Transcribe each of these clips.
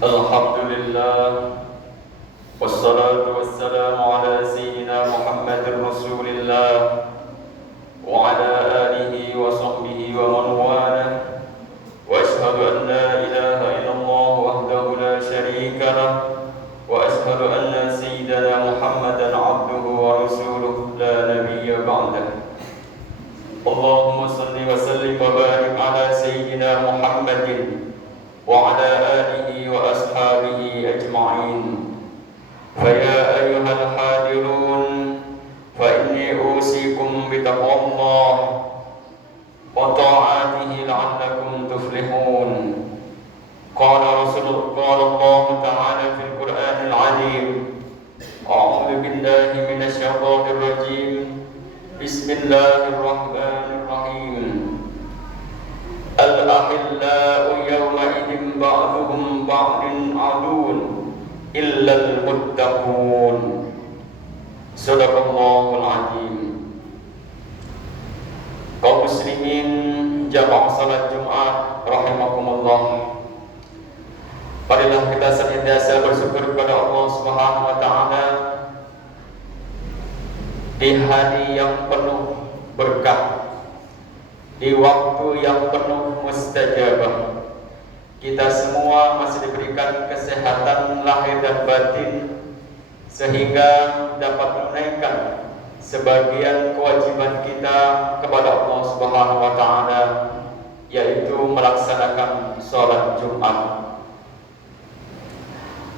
Alhamdulillah, wassalatu wassalamu ala sayyidina Muhammadir Rasulillah wa ala alihi wa sahbihi wa man walah. Wa ashhadu an la ilaha illallah wahdahu la syarika lah wa ashhadu anna sayyidina Muhammadan abduhu wa rasuluh la nabiyya ba'dah. Allahumma salli wa sallim wa barik ala sayyidina Muhammadin wa ala alihi wa ashabihi ajma'in. Faya ayyuhal hadirun, fa inni usikum bitaqwallah wa ta'atihi la'allakum tuflihun. Qala Allah ta'ala fil Qur'anil 'azim. A'udzu billahi minasy syaithanir rajim. Bismillahirrahmanirrahim. Al-ahillau yawma'idin ba'duhum ba'din adun illal muttaqun. Sadaqallahul azim. Kaum muslimin jamaah salat Jumat rahimakumullah. Marilah kita senantiasa bersyukur kepada Allah Subhanahu wa taala di hari yang penuh berkah, di waktu yang penuh mustajabah. Kita semua masih diberikan kesehatan lahir dan batin sehingga dapat menunaikan sebagian kewajiban kita kepada Allah Subhanahu wa taala, yaitu melaksanakan salat Jumat.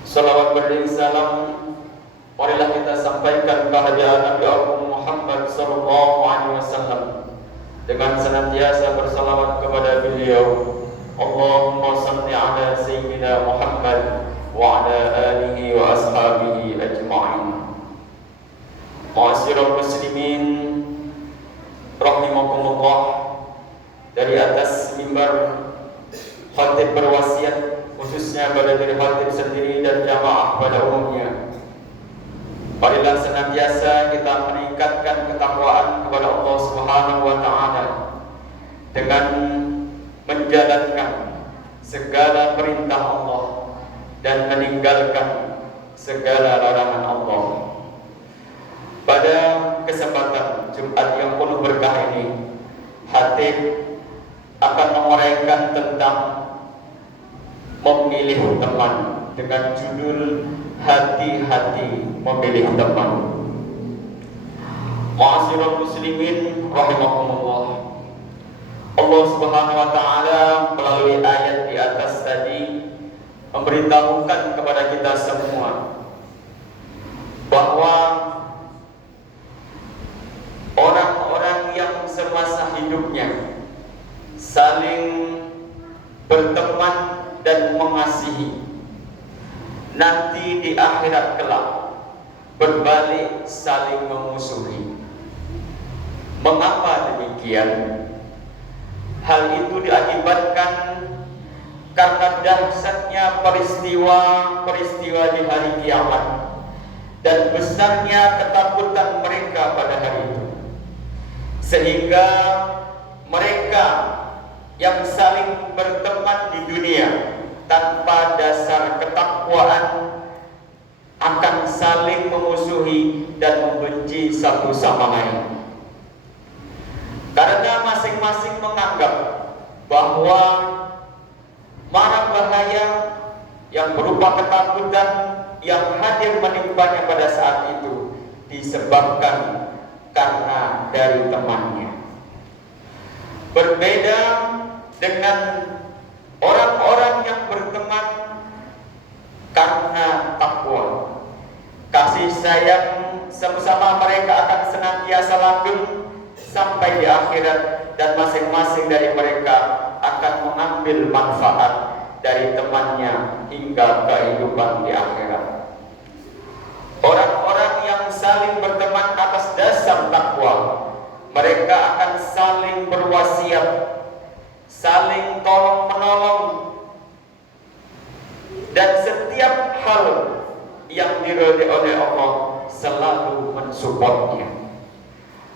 Salawat salam marilah kita sampaikan kehadiran Nabi Muhammad sallallahu alaihi wasallam dengan senantiasa bersalawat kepada beliau. Allahumma salli ala sayyidina Muhammad wa ala alihi wa ashabihi ajma'in. Ma'asyiral muslimin rahimakumullah, dari atas mimbar khatib berwasiat khususnya pada diri khatib sendiri dan jamaah pada umumnya. Marilah senantiasa kita meningkatkan ketakwaan kepada Allah Subhanahu wa taala dengan menjalankan segala perintah Allah dan meninggalkan segala larangan Allah. Pada kesempatan Jumat yang penuh berkah ini, khatib akan menguraikan tentang memilih teman dengan judul hati-hati memilih teman. Ma'asyiral muslimin rahimakumullah, Allah Subhanahu wa taala melalui ayat di atas tadi memberitahukan kepada kita semua bahwa orang-orang yang semasa hidupnya saling berteman dan mengasihi, nanti di akhirat kelak berbalik saling memusuhi. Mengapa demikian? Hal itu diakibatkan karena dahsyatnya peristiwa di hari kiamat dan besarnya ketakutan mereka pada hari itu, sehingga mereka yang saling berteman di dunia tanpa dasar ketakwaan akan saling memusuhi dan membenci satu sama lain, karena masing-masing menganggap bahwa mara bahaya yang berupa ketakutan yang hadir menimpanya pada saat itu disebabkan karena dari temannya. Berbeda dengan orang-orang yang berteman karena takwa, kasih sayang sama-sama mereka akan senantiasa langgeng sampai di akhirat, dan masing-masing dari mereka akan mengambil manfaat dari temannya hingga kehidupan di akhirat. Orang-orang yang saling berteman atas dasar takwa, mereka akan saling berwasiat, saling tolong-menolong, dan setiap hal yang diridhai oleh Allah selalu mensupportnya.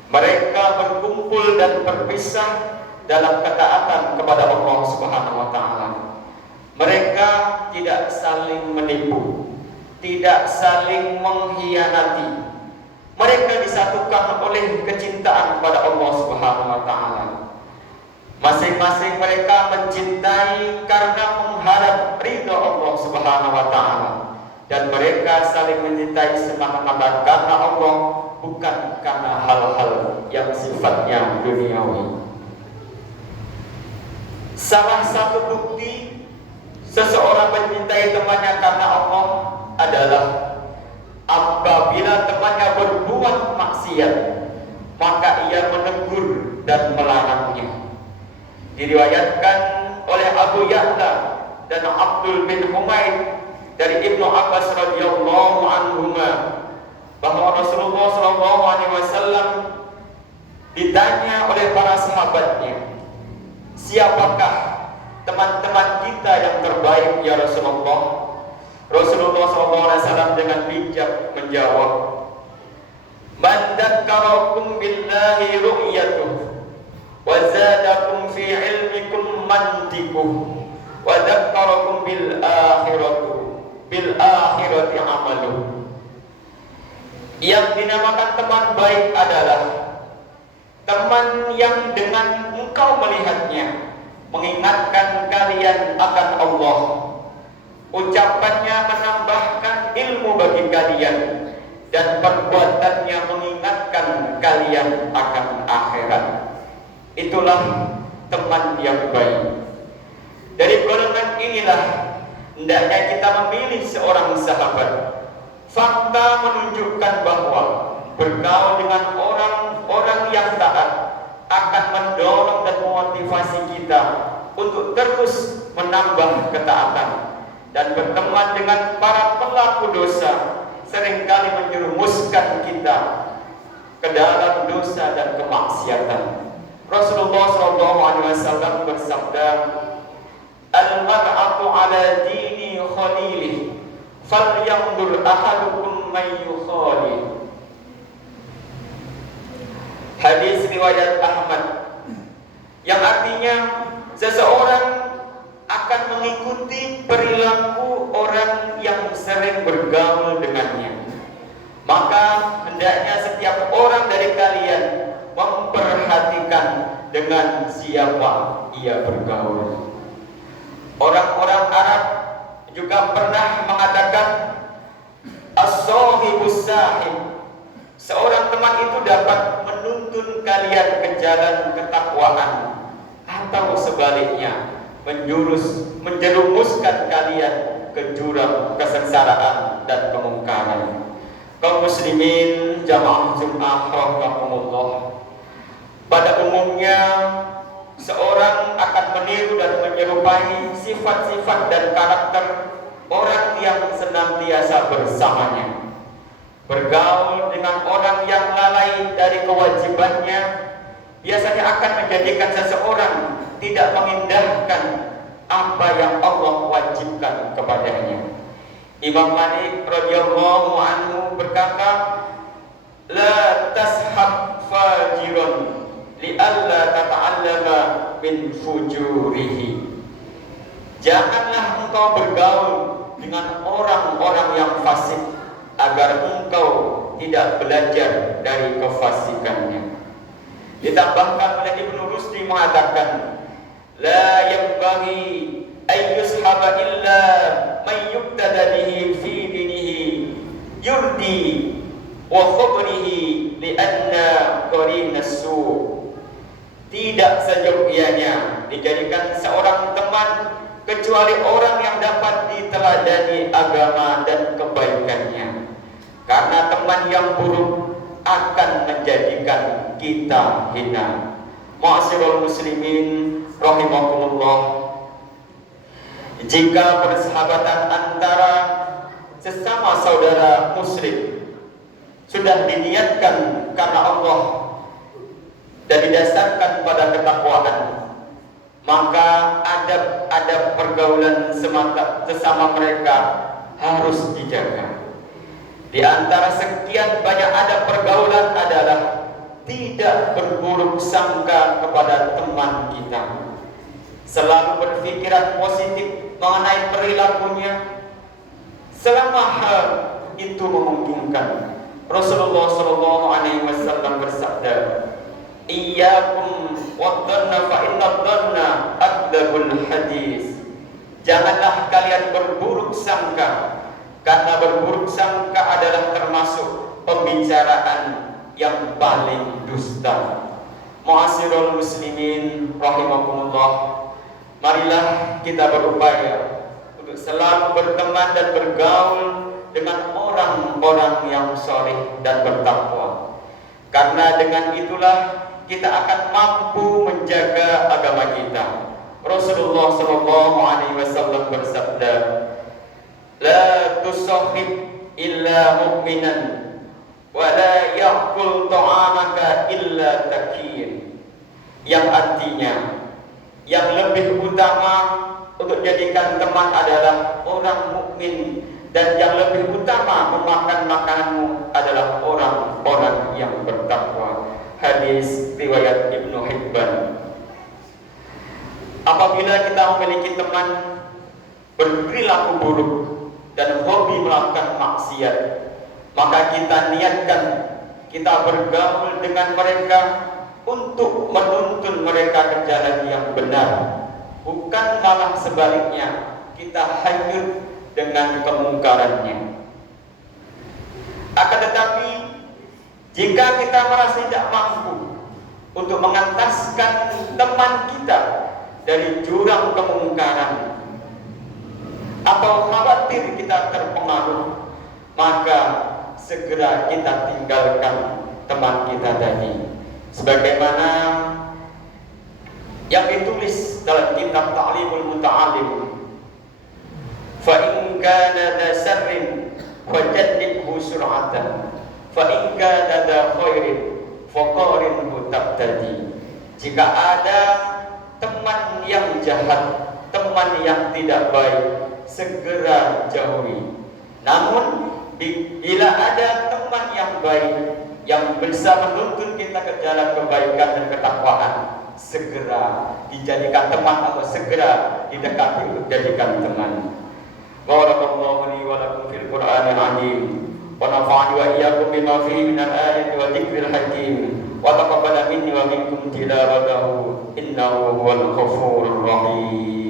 Mereka berkumpul dan berpisah dalam ketaatan kepada Allah Subhanahu wa taala. Mereka Mereka tidak saling menipu, tidak saling mengkhianati. Mereka disatukan oleh kecintaan pada Allah Subhanahu wa taala. Masing-masing mereka mencintai karena mengharap ridha Allah Subhanahu wa taala, dan mereka saling mencintai semata-mata karena Allah, bukan karena hal-hal yang sifatnya duniawi. Salah satu bukti seseorang mencintai temannya karena Allah adalah apabila temannya berbuat maksiat, maka ia menegur dan melarangnya. Diriwayatkan oleh Abu Ya'la dan Abdul bin Humaid dari Ibnu Abbas radhiyallahu anhuma bahwa Rasulullah sallallahu alaihi wasallam ditanya oleh para sahabatnya, "Siapakah teman-teman kita yang terbaik ya Rasulullah?" Rasulullah SAW dengan bijak menjawab, "Man dzakkarakum billahi ru'yatuh, wa zadakum fi ilmikum mantiquh, wa dzakkarakum bil akhirati amaluh." Yang dinamakan teman baik adalah teman yang dengan engkau melihatnya mengingatkan kalian akan Allah, ucapannya menambahkan ilmu bagi kalian, dan perbuatannya mengingatkan kalian akan akhirat. Itulah teman yang baik. Dari golongan inilah hendaknya kita memilih seorang sahabat. Fakta menunjukkan bahwa bergaul dengan orang-orang yang taat akan mendorong dan memotivasi kita untuk terus menambah ketaatan, dan berteman dengan para pelaku dosa seringkali menjerumuskan kita ke dalam dosa dan kemaksiatan. Rasulullah SAW bersabda, "Al-mar'atu ala dini khalilih, falyanzur ahadukum man yukhalil." Hadis riwayat Ahmad, yang artinya seseorang akan mengikuti perilaku orang yang sering bergaul dengannya. Maka hendaknya setiap orang dari kalian memperhatikan dengan siapa ia bergaul. Orang-orang Arab juga pernah mengatakan, "As-sahibus sahib." Seorang teman itu dapat menuntun kalian ke jalan ketakwaan, atau sebaliknya menjerumuskan kalian ke jurang kesengsaraan dan kemungkaran. Kaum muslimin jamaah Jumat rahimakumullah, pada umumnya seorang akan meniru dan menyerupai sifat-sifat dan karakter orang yang senantiasa bersamanya. Bergaul dengan orang yang lalai dari kewajibannya biasanya akan menjadikan seseorang tidak mengindahkan apa yang Allah wajibkan kepadanya. Imam Malik radhiyallahu anhu berkata, "La tashab fajirun li'alla tata'allama min fujurihi." Janganlah engkau bergaul dengan orang-orang yang fasik agar engkau tidak belajar dari kefasikannya. Ditambahkan oleh Ibnu Rusdi mengatakan, "La yanbaghi ay yushaba illa man yuqtada bihi fi dinihi yurdi wa khabrihi li'anna qarinas su." Tidak seyogyanya dijadikan seorang teman kecuali orang yang dapat diteladani agama dan kebaikannya, karena teman yang buruk akan menjadikan kita hina. Ma'asyiral muslimin rahimakumullah, jika persahabatan antara sesama saudara muslim sudah diniatkan karena Allah dan didasarkan pada ketakwaan, maka adab-adab pergaulan sesama mereka harus dijaga. Di antara sekian banyak adab pergaulan adalah tidak berburuk sangka kepada teman kita, selalu berpikiran positif mengenai perilakunya selama hal itu memungkinkan. Rasulullah Shallallahu Alaihi Wasallam bersabda, "Iyyakum wadhanna fa inna dhanna akdzabul hadis." Janganlah kalian berburuk sangka, karena berburuk sangka adalah termasuk pembicaraan yang paling dusta. Mu'asirul muslimin rahimakumullah, marilah kita berupaya untuk selalu berteman dan bergaul dengan orang-orang yang saleh dan bertakwa. Karena dengan itulah kita akan mampu menjaga agama kita. Rasulullah Shallallahu Alaihi Wasallam bersabda, "La tusahib illa mu'minan, wa la ya'kul ta'amaka illa takir." Yang artinya, yang lebih utama untuk jadikan teman adalah orang mukmin, dan yang lebih utama memakan makananmu adalah orang-orang yang bertakwa. Hadis riwayat Ibnu Hibban. Apabila kita memiliki teman berperilaku buruk dan hobi melakukan maksiat, maka kita niatkan kita bergaul dengan mereka untuk menuntun mereka ke jalan yang benar, bukan malah sebaliknya kita hanyut dengan kemungkarannya. Akan tetapi jika kita merasa tidak mampu untuk mengantaskan teman kita dari jurang kemungkaran, atau khawatir kita terpengaruh, maka segera kita tinggalkan teman kita tadi. Sebagaimana yang ditulis dalam kitab Ta'limul Muta'alim, fa in kana dha sharrin fajaddidhu sur'atan, fa in kana dha khairin faqarinhu tabtadi. Jika ada teman yang jahat, teman yang tidak baik, segera jauhi. Namun bila ada teman yang baik yang bisa menuntun kita ke jalan kebaikan dan ketakwaan, segera dijadikan teman atau segera didekati untuk dijadikan teman. Barakallahu li wa lakum fil Qur'anil azim, wa nafa'ani wa iyyakum bima fihi minal ayati wa dzikril hakim, wa taqabbal minni wa minkum tilawatahu innahu huwal ghafurur rahim.